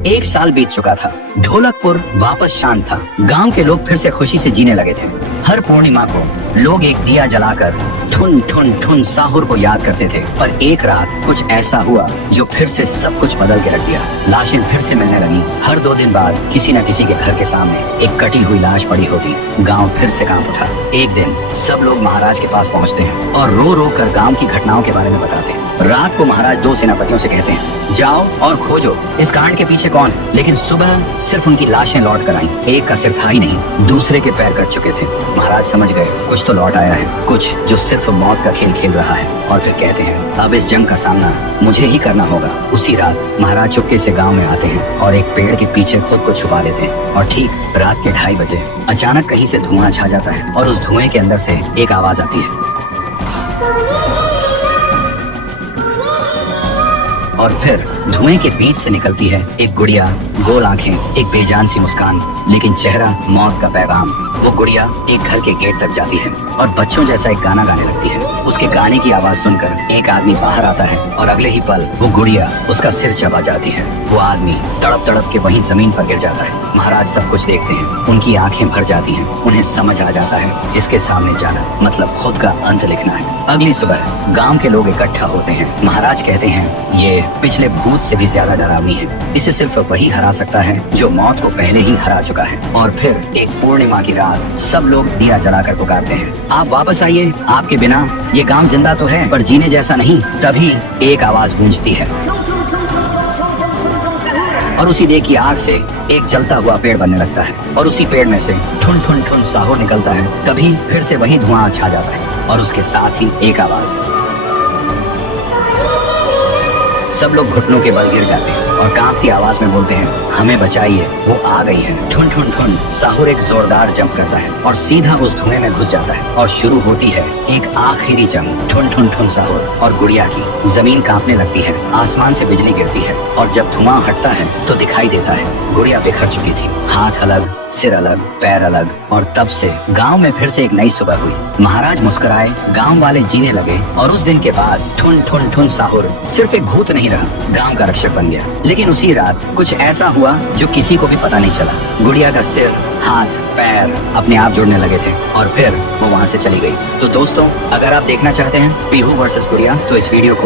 एक साल बीत चुका था। ढोलकपुर वापस शांत था। गांव के लोग फिर से खुशी से जीने लगे थे। हर पूर्णिमा को लोग एक दिया जलाकर ठुन ठुन ठुन साहुर को याद करते थे। पर एक रात कुछ ऐसा हुआ जो फिर से सब कुछ बदल के रख दिया। लाशें फिर से मिलने लगी। हर 2 दिन बाद किसी न किसी के घर के सामने एक कटी हुई लाश पड़ी होती। गांव फिर से कांप उठा। एक दिन सब लोग महाराज के पास पहुंचते हैं और रो रो कर गांव की घटनाओं के बारे में बताते हैं। रात को महाराज 2 सेनापतियों से कहते हैं, जाओ और खोजो इस कांड के पीछे कौन है। लेकिन सुबह सिर्फ उनकी लाशें लौट कर आईं। एक का सिर था ही नहीं, दूसरे के पैर कट चुके थे। महाराज समझ गए कुछ तो लौट आया है, कुछ जो सिर्फ मौत का खेल खेल रहा है। और फिर कहते हैं, अब इस जंग का सामना मुझे ही करना होगा। उसी रात महाराज चुपके से गांव में आते हैं और एक पेड़ के पीछे खुद को छुपा लेते हैं। और ठीक रात के 2:30 बजे अचानक कहीं से धुआं छा जाता है और उस धुएं के अंदर से एक आवाज आती है। और फिर धुएं के बीच से निकलती है एक गुड़िया, गोल आंखें, एक बेजान सी मुस्कान, लेकिन चेहरा मौत का पैगाम। वो गुड़िया एक घर के गेट तक जाती है और बच्चों जैसा एक गाना गाने लगती है। उसके गाने की आवाज सुनकर एक आदमी बाहर आता है और अगले ही पल वो गुड़िया उसका सिर चबा जाती है। वो आदमी तड़प तड़प के वहीं जमीन पर गिर जाता है। महाराज सब कुछ देखते हैं, उनकी आंखें भर जाती हैं। उन्हें समझ आ जाता है इसके सामने जाना मतलब खुद का अंत लिखना है। अगली सुबह गांव के लोग इकट्ठा होते हैं। महाराज कहते हैं, ये पिछले भूत से भी ज्यादा डरावनी है। इसे सिर्फ वही हरा सकता है जो मौत को पहले ही हरा चुका है। और फिर एक पूर्णिमा की रात सब लोग दिया जलाकर पुकारते हैं, आप वापस आइए, आपके बिना ये गांव जिंदा तो है पर जीने जैसा नहीं। तभी एक आवाज गूंजती है और उसी देह की आग से एक जलता हुआ पेड़ बनने लगता है और उसी पेड़ में से ठुन ठुन ठुन साहुर निकलता है। तभी फिर से वही धुआं छा जाता है और उसके साथ ही एक आवाज। सब लोग घुटनों के बल गिर जाते हैं और कांपती आवाज में बोलते हैं, हमें बचाइए, वो आ गई है। ठुन ठुन ठुन साहुर एक जोरदार जंप करता है और सीधा उस धुएं में घुस जाता है और शुरू होती है एक आखिरी जंग ठुन ठुन ठुन साहुर और गुड़िया की। जमीन कांपने लगती है, आसमान से बिजली गिरती है और जब धुआं हटता है तो दिखाई देता है गुड़िया बिखर चुकी थी। हाथ अलग, सिर अलग, पैर अलग। और तब से गांव में फिर से एक नई सुबह हुई। महाराज मुस्कुराए, गांव वाले जीने लगे और उस दिन के बाद ठुन ठुन ठुन साहुर सिर्फ एक भूत नहीं रहा, गांव का रक्षक बन गया। लेकिन उसी रात कुछ ऐसा हुआ जो किसी को भी पता नहीं चला। गुड़िया का सिर, हाथ, पैर अपने आप जुड़ने लगे थे और फिर वो वहां से चली गई। तो दोस्तों, अगर आप देखना चाहते हैं पीहू वर्सेस गुड़िया तो इस वीडियो को